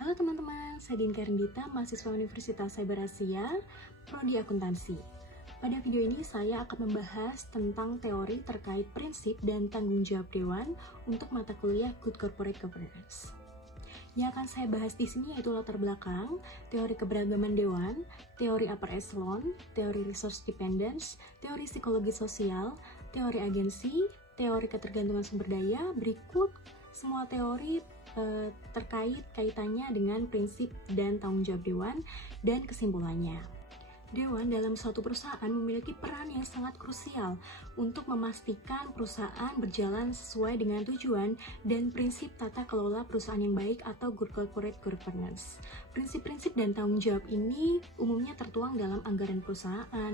Halo teman-teman, saya Dinka Rendita, mahasiswa Universitas Cyber Asia, Prodi Akuntansi. Pada video ini saya akan membahas tentang teori terkait prinsip dan tanggung jawab Dewan untuk mata kuliah Good Corporate Governance. Yang akan saya bahas di sini yaitu latar belakang, teori keberagaman Dewan, teori upper echelon, teori resource dependence, teori psikologi sosial, teori agensi, teori ketergantungan sumber daya, berikut semua teori terkait kaitannya dengan prinsip dan tanggung jawab Dewan dan kesimpulannya. Dewan dalam suatu perusahaan memiliki peran yang sangat krusial untuk memastikan perusahaan berjalan sesuai dengan tujuan dan prinsip tata kelola perusahaan yang baik atau Good Corporate Governance. Prinsip-prinsip dan tanggung jawab ini umumnya tertuang dalam anggaran perusahaan,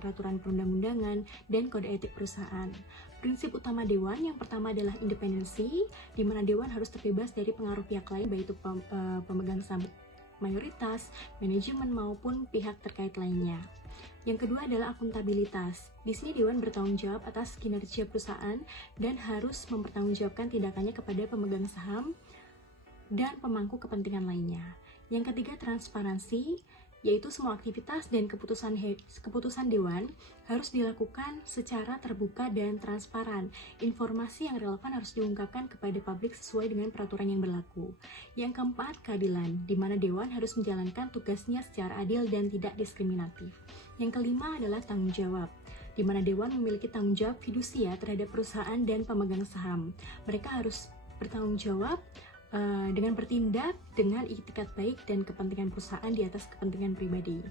peraturan perundang-undangan, dan kode etik perusahaan. Prinsip utama Dewan yang pertama adalah independensi, di mana Dewan harus terbebas dari pengaruh pihak lain, baik itu pemegang saham mayoritas, manajemen, maupun pihak terkait lainnya. Yang kedua adalah akuntabilitas. Di sini Dewan bertanggung jawab atas kinerja perusahaan dan harus mempertanggungjawabkan tindakannya kepada pemegang saham dan pemangku kepentingan lainnya. Yang ketiga, transparansi, yaitu semua aktivitas dan keputusan Dewan harus dilakukan secara terbuka dan transparan. Informasi yang relevan harus diungkapkan kepada publik sesuai dengan peraturan yang berlaku. Yang keempat, keadilan, di mana Dewan harus menjalankan tugasnya secara adil dan tidak diskriminatif. Yang kelima adalah tanggung jawab, di mana Dewan memiliki tanggung jawab fidusia terhadap perusahaan dan pemegang saham. Mereka harus bertanggung jawab dengan bertindak dengan itikat baik dan kepentingan perusahaan di atas kepentingan pribadi.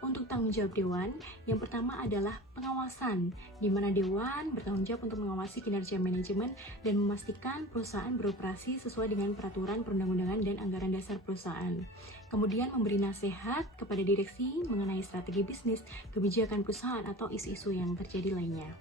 Untuk tanggung jawab Dewan, yang pertama adalah pengawasan, di mana Dewan bertanggung jawab untuk mengawasi kinerja manajemen dan memastikan perusahaan beroperasi sesuai dengan peraturan perundang-undangan dan anggaran dasar perusahaan. Kemudian memberi nasihat kepada direksi mengenai strategi bisnis, kebijakan perusahaan, atau isu-isu yang terjadi lainnya.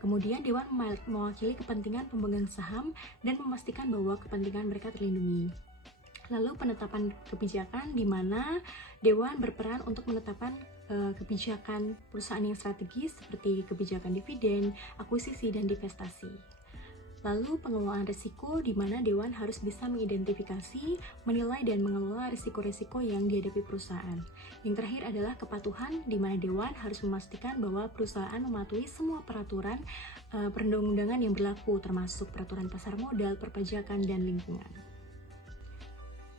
Kemudian Dewan mewakili kepentingan pemegang saham dan memastikan bahwa kepentingan mereka terlindungi. Lalu penetapan kebijakan, di mana Dewan berperan untuk menetapkan kebijakan perusahaan yang strategis seperti kebijakan dividen, akuisisi, dan divestasi. Lalu pengelolaan risiko, di mana Dewan harus bisa mengidentifikasi, menilai, dan mengelola risiko-risiko yang dihadapi perusahaan. Yang terakhir adalah kepatuhan, di mana Dewan harus memastikan bahwa perusahaan mematuhi semua peraturan perundang-undangan yang berlaku, termasuk peraturan pasar modal, perpajakan, dan lingkungan.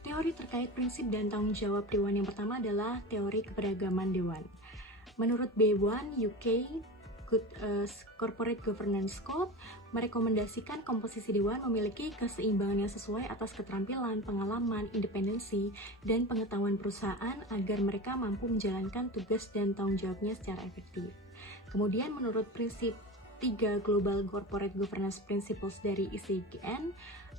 Teori terkait prinsip dan tanggung jawab Dewan yang pertama adalah teori keberagaman Dewan. Menurut B1 UK Good Corporate Governance Code merekomendasikan komposisi Dewan memiliki keseimbangan yang sesuai atas keterampilan, pengalaman, independensi, dan pengetahuan perusahaan agar mereka mampu menjalankan tugas dan tanggung jawabnya secara efektif. Kemudian menurut prinsip 3 Global Corporate Governance Principles dari ICGN,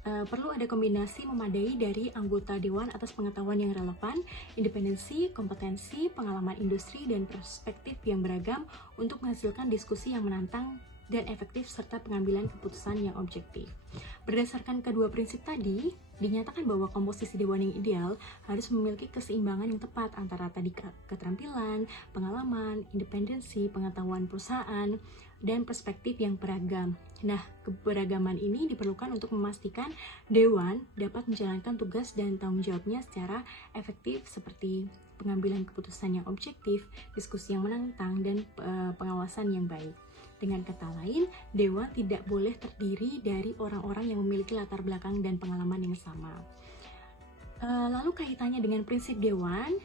perlu ada kombinasi memadai dari anggota Dewan atas pengetahuan yang relevan, independensi, kompetensi, pengalaman industri, dan perspektif yang beragam untuk menghasilkan diskusi yang menantang dan efektif serta pengambilan keputusan yang objektif. Berdasarkan kedua prinsip tadi, dinyatakan bahwa komposisi Dewan yang ideal harus memiliki keseimbangan yang tepat antara tadi keterampilan, pengalaman, independensi, pengetahuan perusahaan, dan perspektif yang beragam. Nah, keberagaman ini diperlukan untuk memastikan Dewan dapat menjalankan tugas dan tanggung jawabnya secara efektif seperti pengambilan keputusan yang objektif, diskusi yang menantang, dan pengawasan yang baik. Dengan kata lain, Dewan tidak boleh terdiri dari orang-orang yang memiliki latar belakang dan pengalaman yang sama. Lalu kaitannya dengan prinsip Dewan,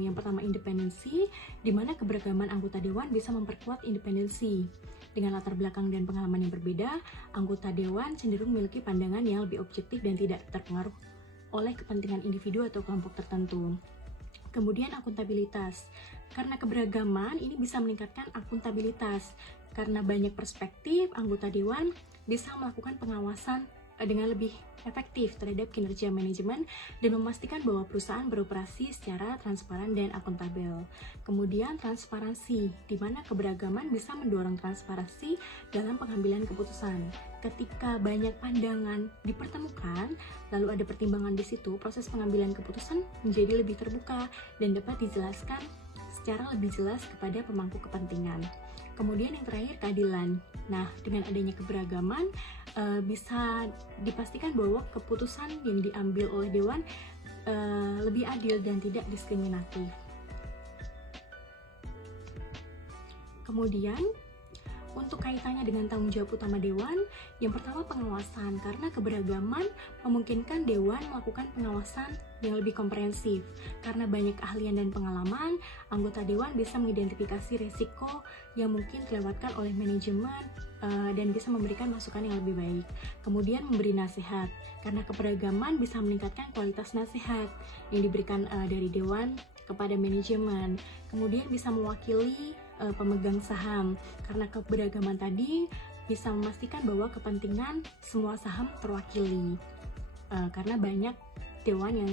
yang pertama independensi, di mana keberagaman anggota Dewan bisa memperkuat independensi. Dengan latar belakang dan pengalaman yang berbeda, anggota Dewan cenderung memiliki pandangan yang lebih objektif dan tidak terpengaruh oleh kepentingan individu atau kelompok tertentu. Kemudian akuntabilitas, karena keberagaman ini bisa meningkatkan akuntabilitas. Karena banyak perspektif, anggota Dewan bisa melakukan pengawasan dengan lebih efektif terhadap kinerja manajemen dan memastikan bahwa perusahaan beroperasi secara transparan dan akuntabel. Kemudian transparansi, di mana keberagaman bisa mendorong transparansi dalam pengambilan keputusan. Ketika banyak pandangan dipertemukan, lalu ada pertimbangan di situ, proses pengambilan keputusan menjadi lebih terbuka dan dapat dijelaskan secara lebih jelas kepada pemangku kepentingan. Kemudian yang terakhir, keadilan. Nah, dengan adanya keberagaman, bisa dipastikan bahwa keputusan yang diambil oleh Dewan lebih adil dan tidak diskriminatif. Kemudian, untuk kaitannya dengan tanggung jawab utama Dewan, yang pertama pengawasan, karena keberagaman memungkinkan Dewan melakukan pengawasan yang lebih komprehensif. Karena banyak keahlian dan pengalaman, anggota Dewan bisa mengidentifikasi risiko yang mungkin terlewatkan oleh manajemen dan bisa memberikan masukan yang lebih baik. Kemudian memberi nasihat, karena keberagaman bisa meningkatkan kualitas nasihat yang diberikan dari Dewan kepada manajemen. Kemudian bisa mewakili pemegang saham, karena keberagaman tadi bisa memastikan bahwa kepentingan semua saham terwakili, karena banyak dewan yang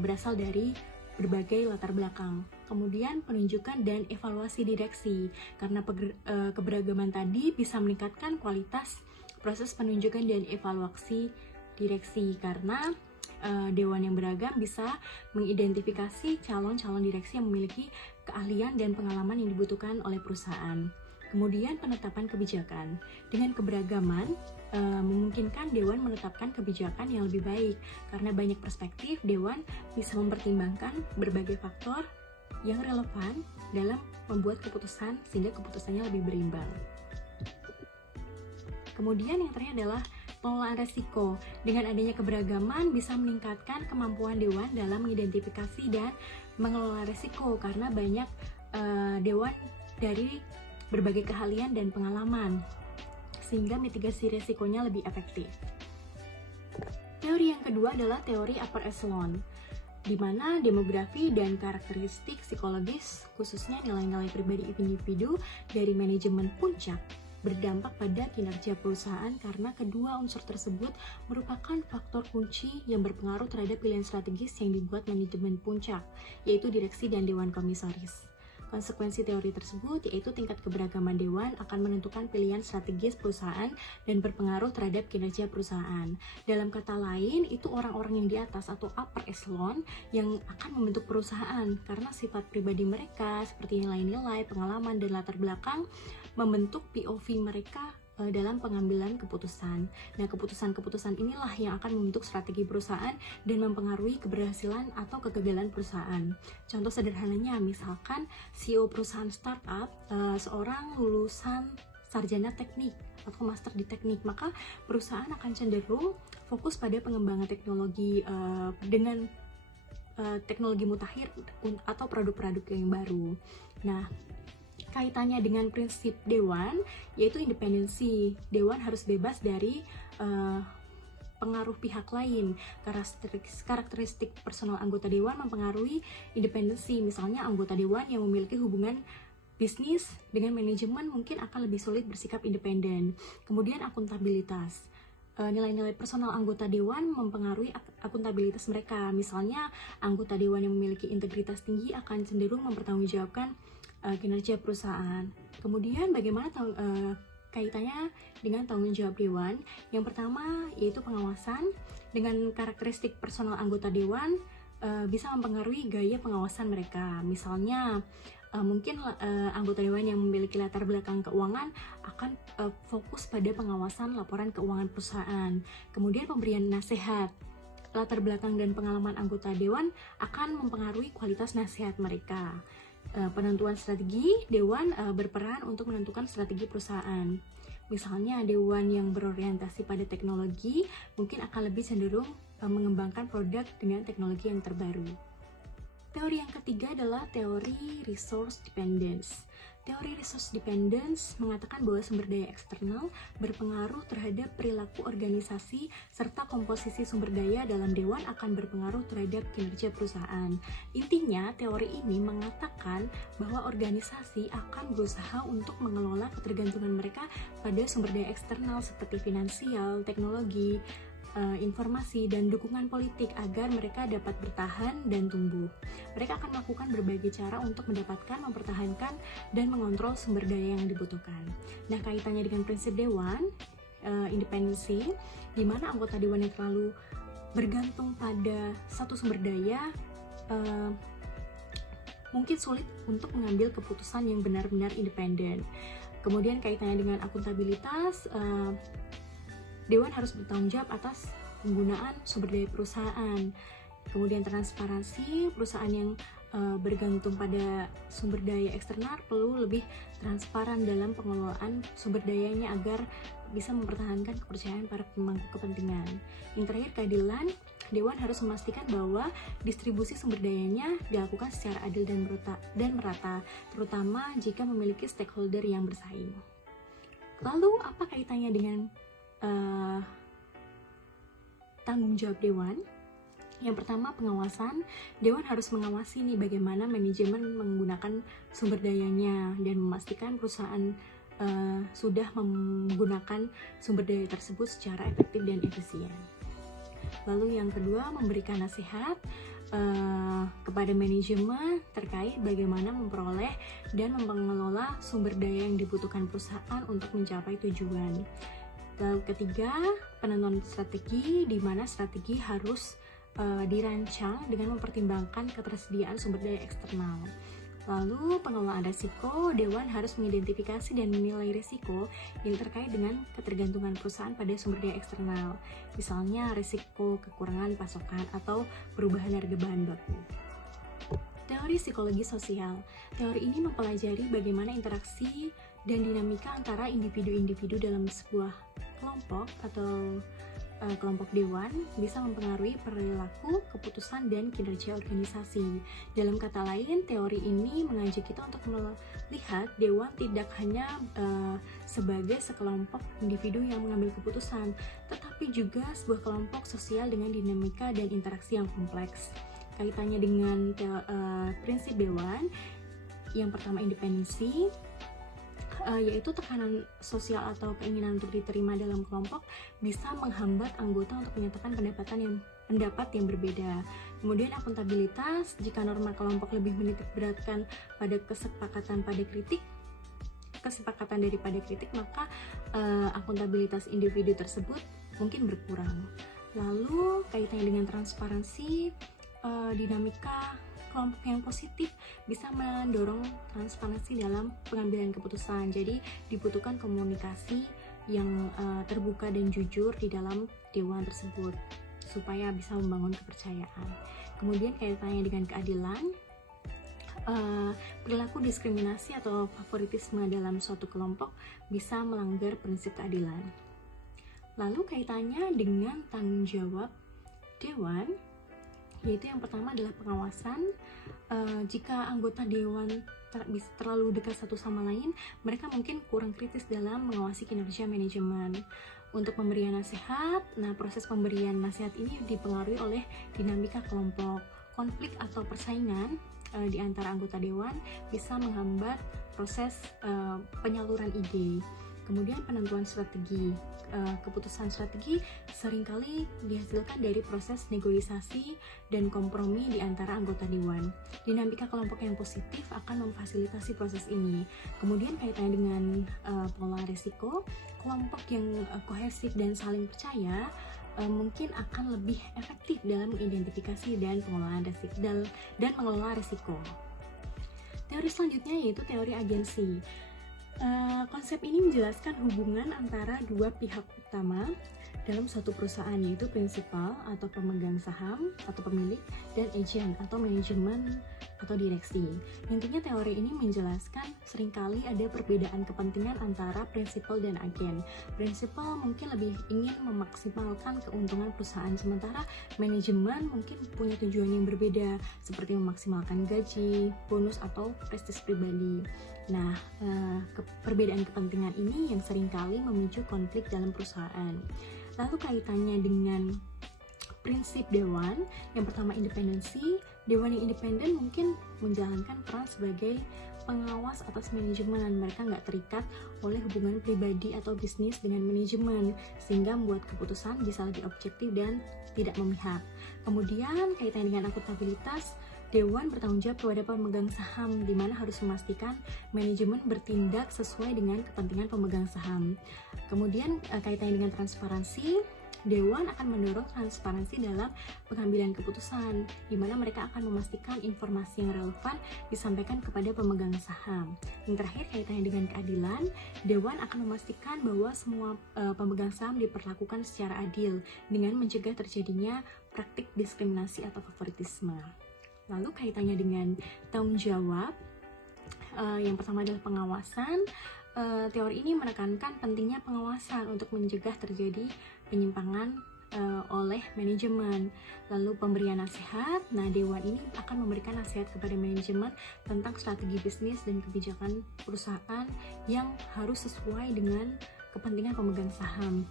berasal dari berbagai latar belakang. Kemudian penunjukan dan evaluasi direksi, karena keberagaman tadi bisa meningkatkan kualitas proses penunjukan dan evaluasi direksi, karena dewan yang beragam bisa mengidentifikasi calon-calon direksi yang memiliki keahlian dan pengalaman yang dibutuhkan oleh perusahaan. Kemudian penetapan kebijakan. Dengan keberagaman, memungkinkan Dewan menetapkan kebijakan yang lebih baik. Karena banyak perspektif, Dewan bisa mempertimbangkan berbagai faktor yang relevan dalam membuat keputusan, sehingga keputusannya lebih berimbang. Kemudian yang terakhir adalah pengelolaan resiko. Dengan adanya keberagaman bisa meningkatkan kemampuan Dewan dalam mengidentifikasi dan mengelola resiko, karena banyak Dewan dari berbagai keahlian dan pengalaman, sehingga mitigasi resikonya lebih efektif. Teori yang kedua adalah teori upper echelon, di mana demografi dan karakteristik psikologis, khususnya nilai-nilai pribadi individu dari manajemen puncak, berdampak pada kinerja perusahaan, karena kedua unsur tersebut merupakan faktor kunci yang berpengaruh terhadap pilihan strategis yang dibuat manajemen puncak, yaitu direksi dan dewan komisaris. Konsekuensi teori tersebut yaitu tingkat keberagaman dewan akan menentukan pilihan strategis perusahaan dan berpengaruh terhadap kinerja perusahaan. Dalam kata lain, itu orang-orang yang di atas atau upper echelon yang akan membentuk perusahaan, karena sifat pribadi mereka seperti nilai-nilai, pengalaman, dan latar belakang membentuk POV mereka dalam pengambilan keputusan. Nah, keputusan-keputusan inilah yang akan membentuk strategi perusahaan dan mempengaruhi keberhasilan atau kegagalan perusahaan. Contoh sederhananya, misalkan CEO perusahaan startup seorang lulusan sarjana teknik atau master di teknik, maka perusahaan akan cenderung fokus pada pengembangan teknologi dengan teknologi mutakhir atau produk-produk yang baru. Nah, kaitannya dengan prinsip dewan, yaitu independensi. Dewan harus bebas dari pengaruh pihak lain. Karakteristik personal anggota dewan mempengaruhi independensi. Misalnya anggota dewan yang memiliki hubungan bisnis dengan manajemen mungkin akan lebih sulit bersikap independen. Kemudian akuntabilitas. Nilai-nilai personal anggota dewan mempengaruhi akuntabilitas mereka. Misalnya anggota dewan yang memiliki integritas tinggi akan cenderung mempertanggungjawabkan kinerja perusahaan. Kemudian bagaimana kaitannya dengan tanggung jawab dewan? Yang pertama yaitu pengawasan. Dengan karakteristik personal anggota dewan bisa mempengaruhi gaya pengawasan mereka. Misalnya mungkin anggota dewan yang memiliki latar belakang keuangan akan fokus pada pengawasan laporan keuangan perusahaan. Kemudian pemberian nasihat. Latar belakang dan pengalaman anggota dewan akan mempengaruhi kualitas nasihat mereka. Penentuan strategi, dewan berperan untuk menentukan strategi perusahaan. Misalnya dewan yang berorientasi pada teknologi mungkin akan lebih cenderung mengembangkan produk dengan teknologi yang terbaru. Teori yang ketiga adalah teori resource dependence. Teori resource dependence mengatakan bahwa sumber daya eksternal berpengaruh terhadap perilaku organisasi, serta komposisi sumber daya dalam dewan akan berpengaruh terhadap kinerja perusahaan. Intinya, teori ini mengatakan bahwa organisasi akan berusaha untuk mengelola ketergantungan mereka pada sumber daya eksternal seperti finansial, teknologi, informasi, dan dukungan politik agar mereka dapat bertahan dan tumbuh. Mereka akan melakukan berbagai cara untuk mendapatkan, mempertahankan, dan mengontrol sumber daya yang dibutuhkan. Nah, kaitannya dengan prinsip dewan, independensi, di mana anggota dewan yang terlalu bergantung pada satu sumber daya mungkin sulit untuk mengambil keputusan yang benar-benar independen. Kemudian kaitannya dengan akuntabilitas, dewan harus bertanggung jawab atas penggunaan sumber daya perusahaan. Kemudian transparansi, perusahaan yang bergantung pada sumber daya eksternal perlu lebih transparan dalam pengelolaan sumber dayanya agar bisa mempertahankan kepercayaan para pemangku kepentingan. Yang terakhir, keadilan. Dewan harus memastikan bahwa distribusi sumber dayanya dilakukan secara adil dan merata, terutama jika memiliki stakeholder yang bersaing. Lalu, apa kaitannya dengan tanggung jawab Dewan? Yang pertama, pengawasan. Dewan harus mengawasi nih bagaimana manajemen menggunakan sumber dayanya dan memastikan perusahaan sudah menggunakan sumber daya tersebut secara efektif dan efisien. Lalu yang kedua, memberikan nasihat kepada manajemen terkait bagaimana memperoleh dan mengelola sumber daya yang dibutuhkan perusahaan untuk mencapai tujuan. Lalu ketiga, penentuan strategi, di mana strategi harus dirancang dengan mempertimbangkan ketersediaan sumber daya eksternal. Lalu pengelolaan risiko, Dewan harus mengidentifikasi dan menilai risiko yang terkait dengan ketergantungan perusahaan pada sumber daya eksternal, misalnya risiko kekurangan pasokan atau perubahan harga bahan baku. Teori psikologi sosial. Teori ini mempelajari bagaimana interaksi dan dinamika antara individu-individu dalam sebuah kelompok atau kelompok dewan bisa mempengaruhi perilaku, keputusan, dan kinerja organisasi. Dalam kata lain, teori ini mengajak kita untuk melihat dewan tidak hanya sebagai sekelompok individu yang mengambil keputusan, tetapi juga sebuah kelompok sosial dengan dinamika dan interaksi yang kompleks. Kaitannya dengan prinsip dewan, yang pertama independensi, yaitu tekanan sosial atau keinginan untuk diterima dalam kelompok bisa menghambat anggota untuk menyatakan pendapat yang berbeda. Kemudian akuntabilitas, jika norma kelompok lebih menitik beratkan pada kesepakatan daripada kritik, maka akuntabilitas individu tersebut mungkin berkurang. Lalu kaitannya dengan transparansi, dinamika kelompok yang positif bisa mendorong transparansi dalam pengambilan keputusan. Jadi dibutuhkan komunikasi yang terbuka dan jujur di dalam dewan tersebut supaya bisa membangun kepercayaan. Kemudian kaitannya dengan keadilan, perilaku diskriminasi atau favoritisme dalam suatu kelompok bisa melanggar prinsip keadilan. Lalu kaitannya dengan tanggung jawab dewan, yaitu yang pertama adalah pengawasan. Jika anggota dewan terlalu dekat satu sama lain, mereka mungkin kurang kritis dalam mengawasi kinerja manajemen. Untuk pemberian nasihat, proses pemberian nasihat ini dipengaruhi oleh dinamika kelompok. Konflik atau persaingan di antara anggota dewan bisa menghambat proses penyaluran ide. Kemudian penentuan strategi. Keputusan strategi seringkali dihasilkan dari proses negosiasi dan kompromi di antara anggota dewan. Dinamika kelompok yang positif akan memfasilitasi proses ini. Kemudian kaitannya dengan pengelolaan risiko, kelompok yang kohesif dan saling percaya mungkin akan lebih efektif dalam mengidentifikasi dan mengelola risiko. Teori selanjutnya yaitu teori agensi. Konsep ini menjelaskan hubungan antara dua pihak utama dalam suatu perusahaan, yaitu prinsipal atau pemegang saham atau pemilik dan agent atau manajemen atau direksi. Intinya teori ini menjelaskan seringkali ada perbedaan kepentingan antara prinsipal dan agen. Prinsipal mungkin lebih ingin memaksimalkan keuntungan perusahaan, sementara manajemen mungkin punya tujuan yang berbeda seperti memaksimalkan gaji, bonus, atau prestis pribadi. Perbedaan kepentingan ini yang seringkali memicu konflik dalam perusahaan. Lalu kaitannya dengan prinsip dewan, yang pertama independensi. Dewan yang independen mungkin menjalankan peran sebagai pengawas atas manajemen. Mereka nggak terikat oleh hubungan pribadi atau bisnis dengan manajemen, sehingga membuat keputusan bisa lebih objektif dan tidak memihak. Kemudian kaitannya dengan akuntabilitas, dewan bertanggung jawab kepada pemegang saham, di mana harus memastikan manajemen bertindak sesuai dengan kepentingan pemegang saham. Kemudian kaitannya dengan transparansi, dewan akan mendorong transparansi dalam pengambilan keputusan, di mana mereka akan memastikan informasi yang relevan disampaikan kepada pemegang saham. Yang terakhir kaitannya dengan keadilan, dewan akan memastikan bahwa semua pemegang saham diperlakukan secara adil dengan mencegah terjadinya praktik diskriminasi atau favoritisme. Lalu kaitannya dengan tanggung jawab, yang pertama adalah pengawasan. Teori ini menekankan pentingnya pengawasan untuk mencegah terjadi penyimpangan oleh manajemen. Lalu pemberian nasihat. Nah, dewan ini akan memberikan nasihat kepada manajemen tentang strategi bisnis dan kebijakan perusahaan yang harus sesuai dengan kepentingan pemegang saham.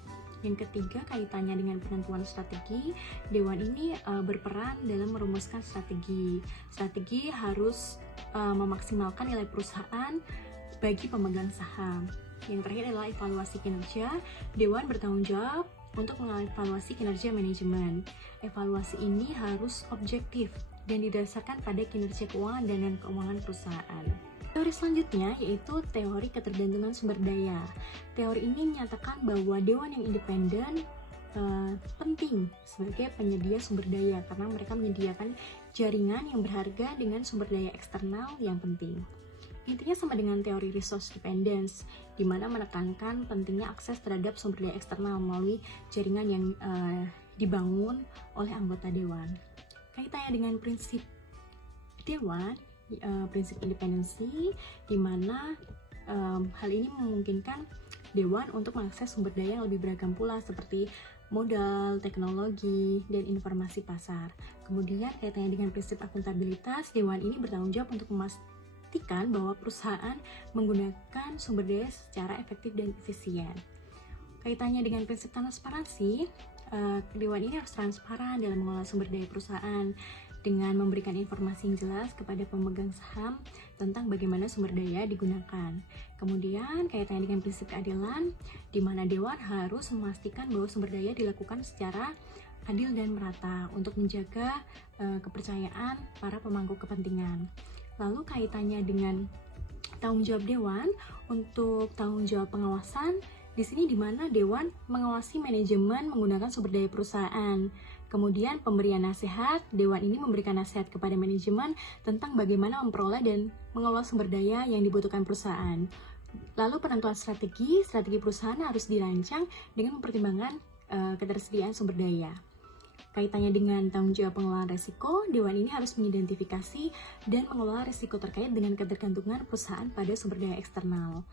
Yang ketiga, kaitannya dengan penentuan strategi. Dewan ini berperan dalam merumuskan strategi. Strategi harus memaksimalkan nilai perusahaan bagi pemegang saham. Yang terakhir adalah evaluasi kinerja. Dewan bertanggung jawab untuk mengevaluasi kinerja manajemen. Evaluasi ini harus objektif dan didasarkan pada kinerja keuangan dan keuangan perusahaan. Teori selanjutnya yaitu teori ketergantungan sumber daya. Teori ini menyatakan bahwa dewan yang independen penting sebagai penyedia sumber daya karena mereka menyediakan jaringan yang berharga dengan sumber daya eksternal yang penting. Intinya sama dengan teori resource dependence, di mana menekankan pentingnya akses terhadap sumber daya eksternal melalui jaringan yang dibangun oleh anggota dewan. Kaitannya dengan prinsip dewan, prinsip independensi, di mana hal ini memungkinkan dewan untuk mengakses sumber daya yang lebih beragam pula seperti modal, teknologi, dan informasi pasar. Kemudian kaitannya dengan prinsip akuntabilitas, dewan ini bertanggung jawab untuk memastikan bahwa perusahaan menggunakan sumber daya secara efektif dan efisien. Kaitannya dengan prinsip transparansi, dewan ini harus transparan dalam mengelola sumber daya perusahaan dengan memberikan informasi yang jelas kepada pemegang saham tentang bagaimana sumber daya digunakan. Kemudian kaitannya dengan prinsip keadilan, di mana dewan harus memastikan bahwa sumber daya dilakukan secara adil dan merata untuk menjaga kepercayaan para pemangku kepentingan. Lalu kaitannya dengan tanggung jawab dewan, untuk tanggung jawab pengawasan, di sini di mana dewan mengawasi manajemen menggunakan sumber daya perusahaan. Kemudian pemberian nasihat, dewan ini memberikan nasihat kepada manajemen tentang bagaimana memperoleh dan mengelola sumber daya yang dibutuhkan perusahaan. Lalu penentuan strategi perusahaan harus dirancang dengan mempertimbangkan ketersediaan sumber daya. Kaitannya dengan tanggung jawab pengelolaan risiko, dewan ini harus mengidentifikasi dan mengelola risiko terkait dengan ketergantungan perusahaan pada sumber daya eksternal.